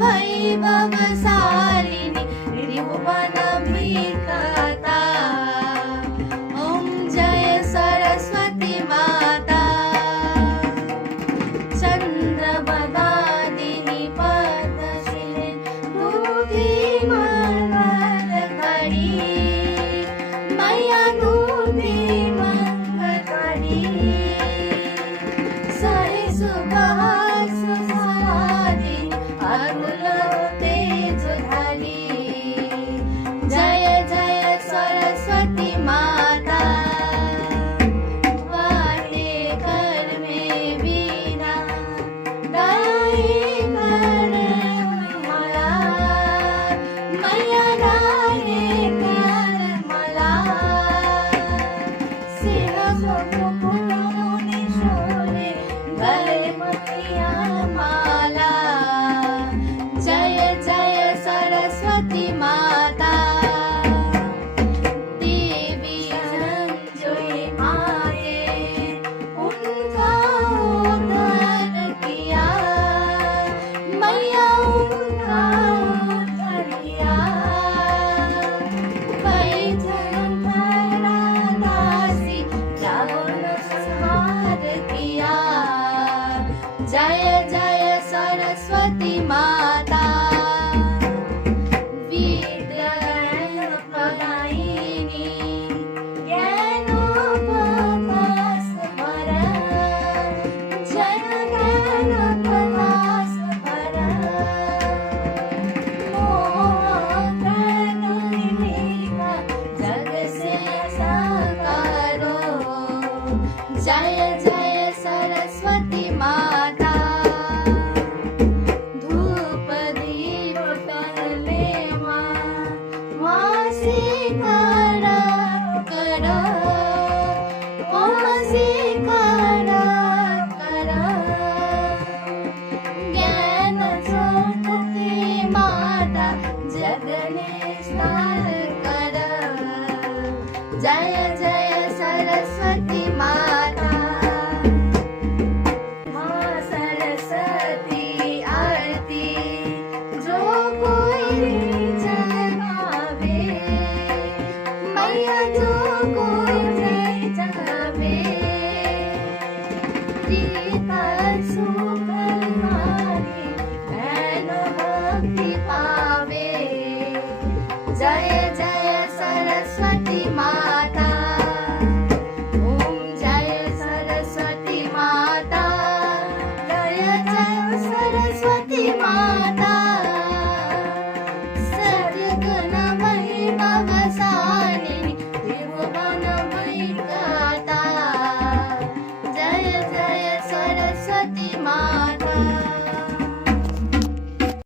वैभवशालिनी त्रिभुवनमित्रता। ॐ जय सरस्वती माता। चन्द्रवदादिनी पद्मश्री दूती मंगलकरी। मैया दूती मंगलकरी। सही सुभाष समाधी अरुल तेज धरी। जय जय सरस्वती माता। वाटेकर में वीणा गाई कर मला। मैया गाई कर मला। सिंह मुकुटोनी शोभे गले मोतिया माला। जय जय सरस्वती माता। देवी संजोए आए उनका उद्धार किया। मैया उनका उद्धार किया। पैठन धरा दासी रावण संहार किया। जय जय सरस्वती माता। विद्यादायिनी ज्ञानोपकाशकरा। जय ज्ञानोपकाशकरा। मोहकरुणिका जग से साकारो। जय जय सरस्वती माता। धूप दीप टहले मासी करा करा। मासी करा करा। ज्ञान ज्योती माता जगने स्नान करा। जय